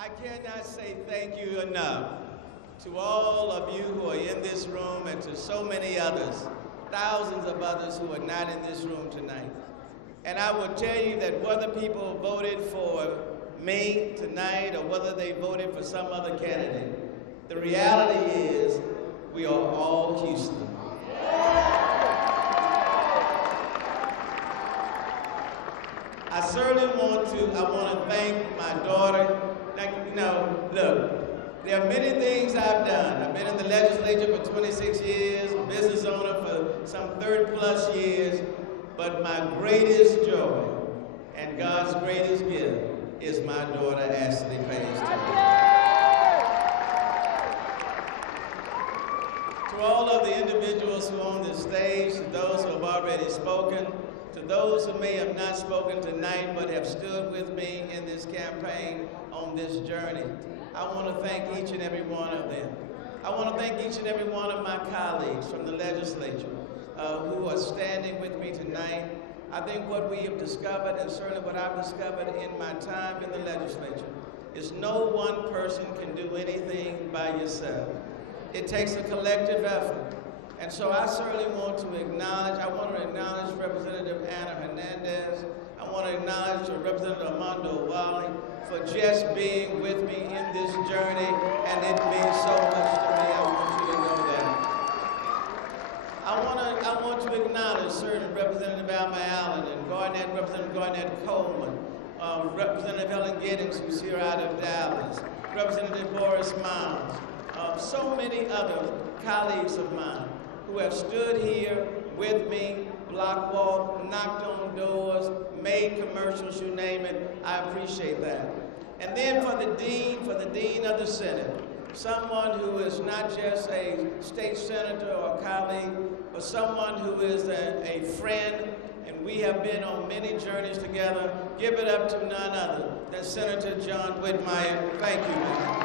I cannot say thank you enough to all of you who are in this room and to so many others, thousands of others who are not in this room tonight. And I will tell you that whether people voted for me tonight or whether they voted for some other candidate, the reality is we are all Houston. I certainly want to thank my daughter. Like, look, there are many things I've done. I've been in the legislature for 26 years, business owner for some 30+ years, but my greatest joy and God's greatest gift is my daughter, Ashley Page. To all of the individuals who are on this stage, to those who have already spoken, to those who may have not spoken tonight but have stood with me in this campaign on this journey, I want to thank each and every one of them. I want to thank each and every one of my colleagues from the legislature who are standing with me tonight. I think what we have discovered, and certainly what I've discovered in my time in the legislature, is no one person can do anything by yourself. It takes a collective effort. And so I certainly want to acknowledge Representative Anna Hernandez. I want to acknowledge Representative Armando Wally for just being with me in this journey, and it means so much to me. I want you to know that. I want to acknowledge certain Representative Alma Allen and Representative Garnett Coleman, Representative Helen Giddings, who's here out of Dallas, Representative Boris Miles, so many other colleagues of mine who have stood here with me, block walked, knocked on doors, made commercials, you name it. I appreciate that. And then for the dean of the Senate, someone who is not just a state senator or a colleague, but someone who is a friend, and we have been on many journeys together. Give it up to none other than Senator John Whitmire. Thank you, man.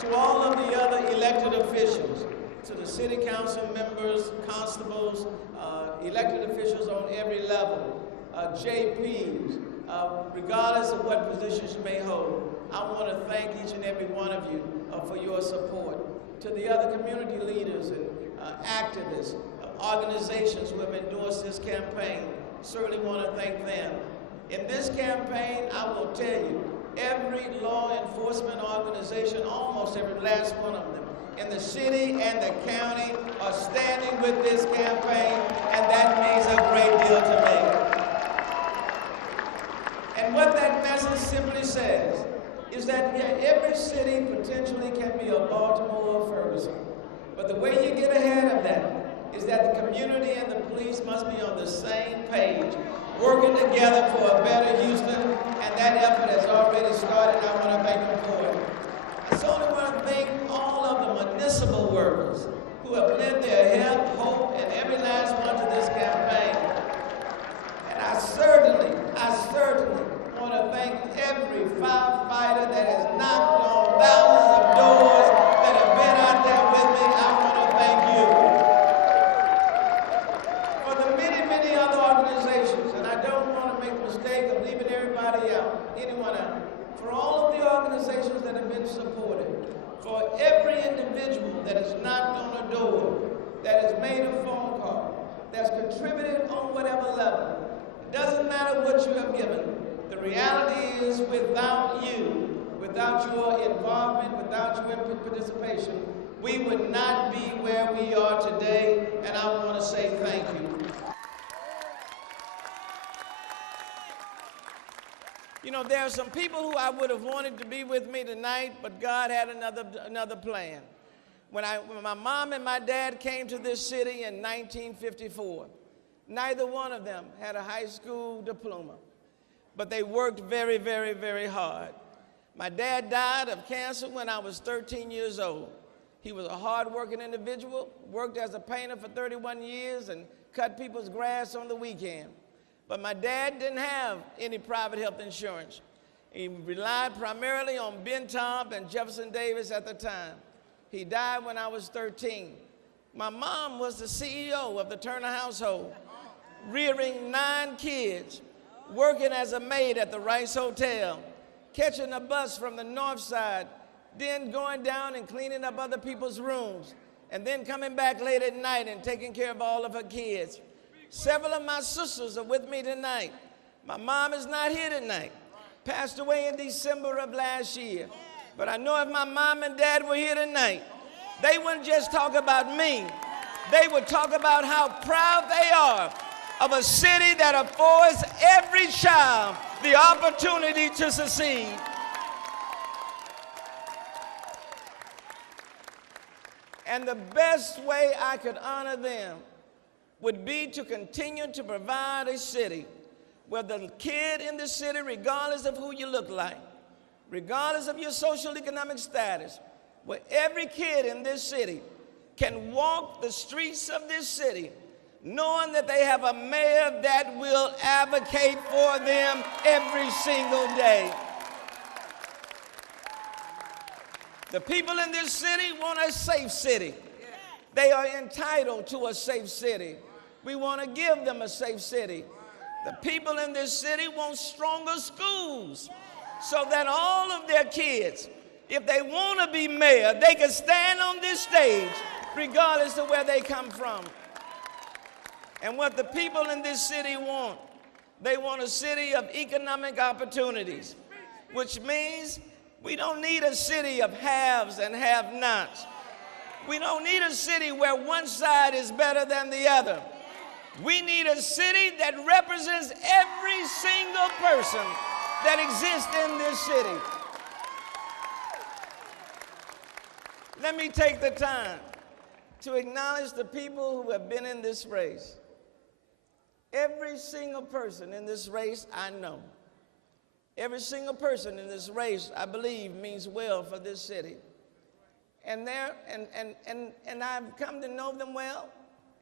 To all of the other elected officials, to the city council members, constables, elected officials on every level, JPs, regardless of what positions you may hold, I want to thank each and every one of you for your support. To the other community leaders and activists, organizations who have endorsed this campaign, certainly want to thank them. In this campaign, I will tell you, every law enforcement organization, almost every last one of them, in the city and the county are standing with this campaign, and that means a great deal to me. And what that message simply says is that every city potentially can be a Baltimore or Ferguson. But the way you get ahead of that is that the community and the police must be on the same page, working together for a better Houston, and that effort has already started, and I want to thank them for it. I certainly want to thank all of the municipal workers who have lent their help, hope, and every last one to this campaign. And I certainly want to thank every firefighter that has knocked on thousands of doors that have been out there with me. I want to thank you. For the many, many other organizations, and I don't want to make the mistake of leaving everybody out, anyone out. For all of the organizations that have been supported, for every individual that has knocked on a door, that has made a phone call, that's contributed on whatever level, it doesn't matter what you have given. The reality is without you, without your involvement, without your participation, we would not be where we are today, and I want to say thank you. You know, there are some people who I would have wanted to be with me tonight, but God had another plan. When my mom and my dad came to this city in 1954, neither one of them had a high school diploma, but they worked very, very, very hard. My dad died of cancer when I was 13 years old. He was a hard-working individual, worked as a painter for 31 years, and cut people's grass on the weekend. But my dad didn't have any private health insurance. He relied primarily on Ben Tomb and Jefferson Davis at the time. He died when I was 13. My mom was the CEO of the Turner household, rearing 9 kids. working as a maid at the Rice Hotel, catching a bus from the north side, then going down and cleaning up other people's rooms, and then coming back late at night and taking care of all of her kids. Several of my sisters are with me tonight. My mom is not here tonight. Passed away in December of last year. But I know if my mom and dad were here tonight, they wouldn't just talk about me. They would talk about how proud they are of a city that affords every child the opportunity to succeed. And the best way I could honor them would be to continue to provide a city where the kid in the city, regardless of who you look like, regardless of your social economic status, where every kid in this city can walk the streets of this city knowing that they have a mayor that will advocate for them every single day. The people in this city want a safe city. They are entitled to a safe city. We want to give them a safe city. The people in this city want stronger schools so that all of their kids, if they want to be mayor, they can stand on this stage regardless of where they come from. And what the people in this city want, they want a city of economic opportunities, which means we don't need a city of haves and have-nots. We don't need a city where one side is better than the other. We need a city that represents every single person that exists in this city. Let me take the time to acknowledge the people who have been in this race. Every single person in this race I know. Every single person in this race, I believe, means well for this city. And I've come to know them well,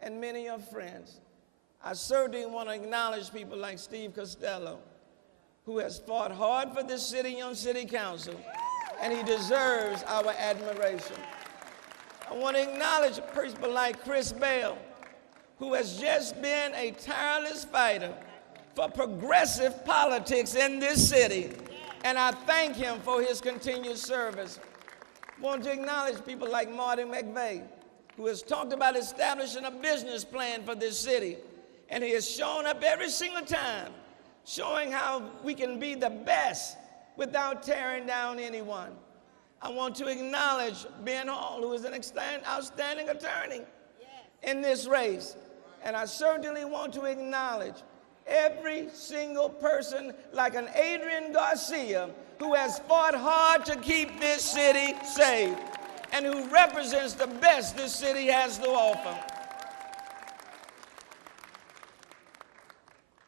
and many are friends. I certainly want to acknowledge people like Steve Costello, who has fought hard for this city on city council, and he deserves our admiration. I want to acknowledge people like Chris Bell, who has just been a tireless fighter for progressive politics in this city, and I thank him for his continued service. I want to acknowledge people like Marty McVeigh, who has talked about establishing a business plan for this city, and he has shown up every single time, showing how we can be the best without tearing down anyone. I want to acknowledge Ben Hall, who is an outstanding attorney in this race, and I certainly want to acknowledge every single person like an Adrian Garcia, who has fought hard to keep this city safe and who represents the best this city has to offer.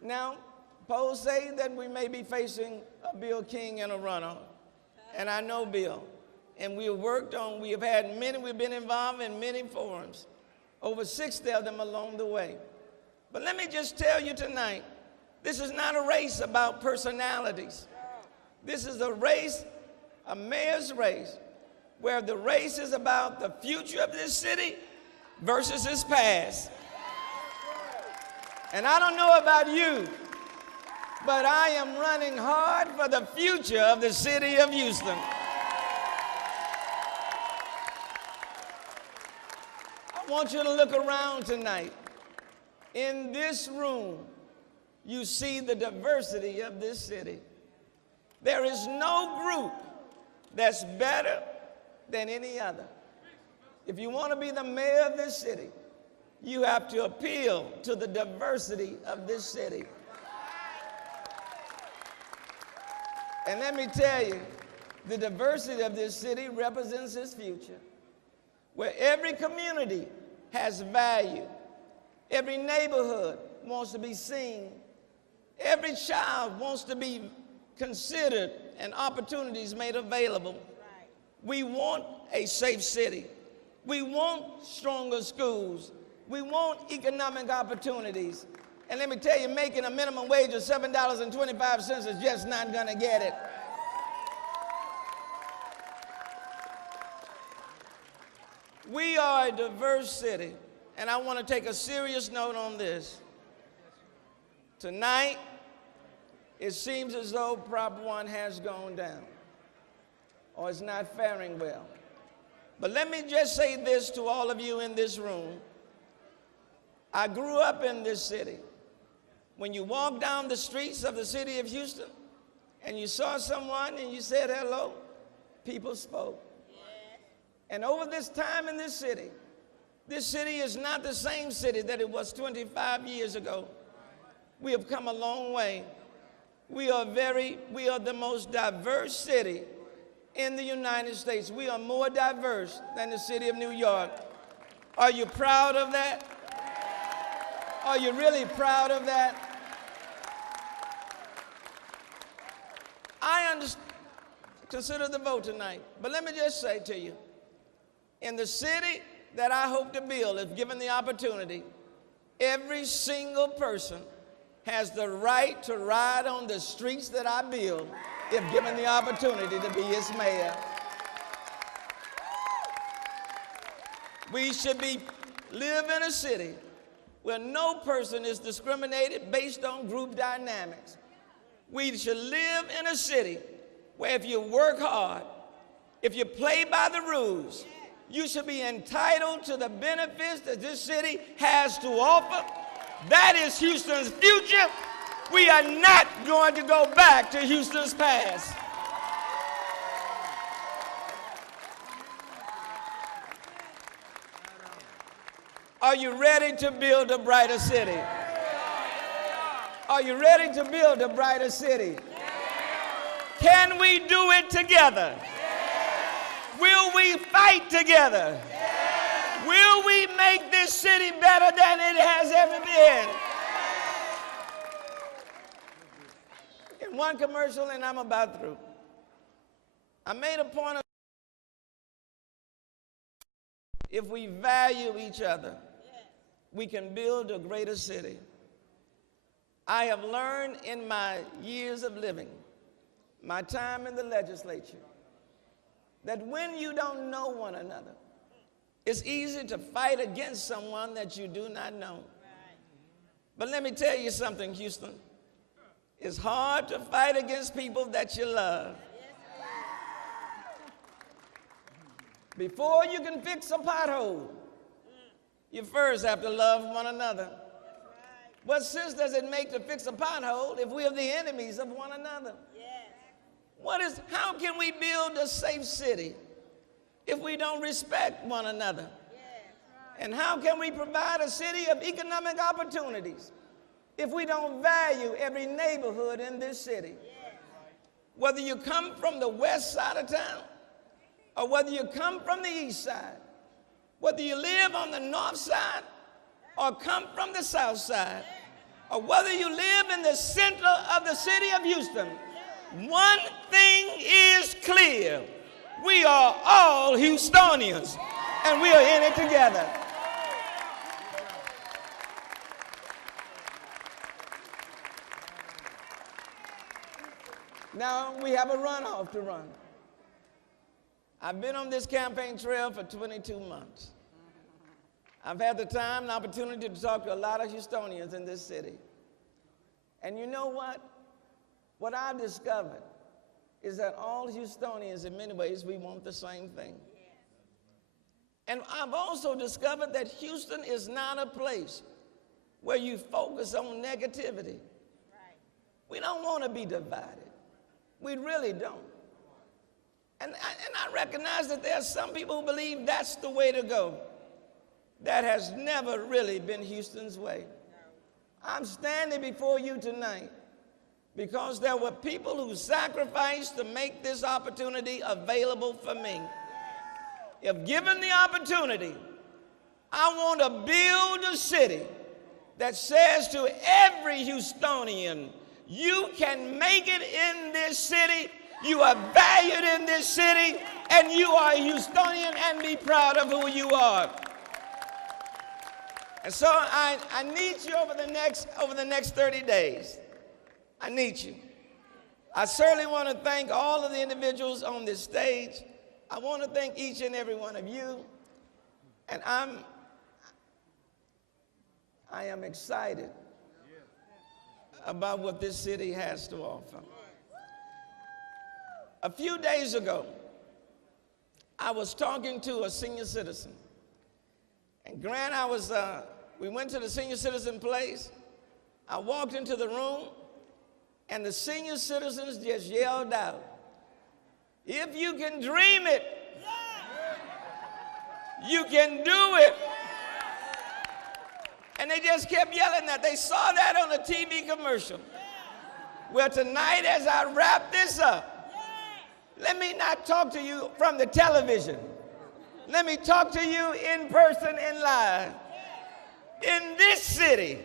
Now, polls say that we may be facing a Bill King and a runoff, and I know Bill, and we've been involved in many forums, over 60 of them along the way. But let me just tell you tonight, this is not a race about personalities. This is a race, a mayor's race, where the race is about the future of this city versus its past. And I don't know about you, but I am running hard for the future of the city of Houston. I want you to look around tonight. In this room, you see the diversity of this city. There is no group that's better than any other. If you want to be the mayor of this city, you have to appeal to the diversity of this city. And let me tell you, the diversity of this city represents its future, where every community has value. Every neighborhood wants to be seen. Every child wants to be considered and opportunities made available. We want a safe city. We want stronger schools. We want economic opportunities. And let me tell you, making a minimum wage of $7.25 is just not going to get it. We are a diverse city, and I want to take a serious note on this. Tonight, It seems as though Prop 1 has gone down or is not faring well. But let me just say this to all of you in this room. I grew up in this city. When you walk down the streets of the city of Houston and you saw someone and you said hello, people spoke. And over this time in this city is not the same city that it was 25 years ago. We have come a long way. We are the most diverse city in the United States. We are more diverse than the city of New York. Are you proud of that? Are you really proud of that? I consider the vote tonight, but let me just say to you, in the city that I hope to build, if given the opportunity, every single person has the right to ride on the streets that I build if given the opportunity to be its mayor. We should live in a city where no person is discriminated based on group dynamics. We should live in a city where if you work hard, if you play by the rules, you should be entitled to the benefits that this city has to offer. That is Houston's future. We are not going to go back to Houston's past. Are you ready to build a brighter city? Are you ready to build a brighter city? Can we do it together? Will we fight together? Will we make this city better than it has ever been? In one commercial, and I'm about through, I made a point of if we value each other, we can build a greater city. I have learned in my years of living, my time in the legislature, that when you don't know one another, it's easy to fight against someone that you do not know. But let me tell you something, Houston. It's hard to fight against people that you love. Before you can fix a pothole, you first have to love one another. What sense does it make to fix a pothole if we are the enemies of one another? How can we build a safe city if we don't respect one another? And how can we provide a city of economic opportunities if we don't value every neighborhood in this city? Whether you come from the west side of town or whether you come from the east side, whether you live on the north side or come from the south side, or whether you live in the center of the city of Houston, one thing is clear. We are all Houstonians, and we are in it together. Now we have a runoff to run. I've been on this campaign trail for 22 months. I've had the time and opportunity to talk to a lot of Houstonians in this city. And you know what? What I've discovered is that all Houstonians, in many ways, we want the same thing. And I've also discovered that Houston is not a place where you focus on negativity. We don't want to be divided. We really don't. And I recognize that there are some people who believe that's the way to go. That has never really been Houston's way. I'm standing before you tonight because there were people who sacrificed to make this opportunity available for me. If given the opportunity, I want to build a city that says to every Houstonian, you can make it in this city, you are valued in this city, and you are a Houstonian, and be proud of who you are. And so I need you over the next 30 days. I need you. I certainly want to thank all of the individuals on this stage. I want to thank each and every one of you. And I am excited about what this city has to offer. A few days ago, I was talking to a senior citizen. And Grant, we went to the senior citizen place. I walked into the room, and the senior citizens just yelled out, "If you can dream it, you can do it." And they just kept yelling that. They saw that on a TV commercial. Well, tonight, as I wrap this up, let me not talk to you from the television. Let me talk to you in person and live. In this city,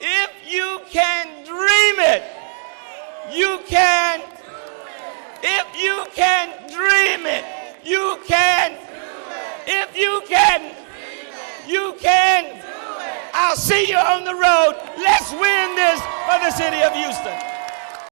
if you can dream it, you can. If you can dream it, you can. If you can, you can. I'll see you on the road. Let's win this for the city of Houston.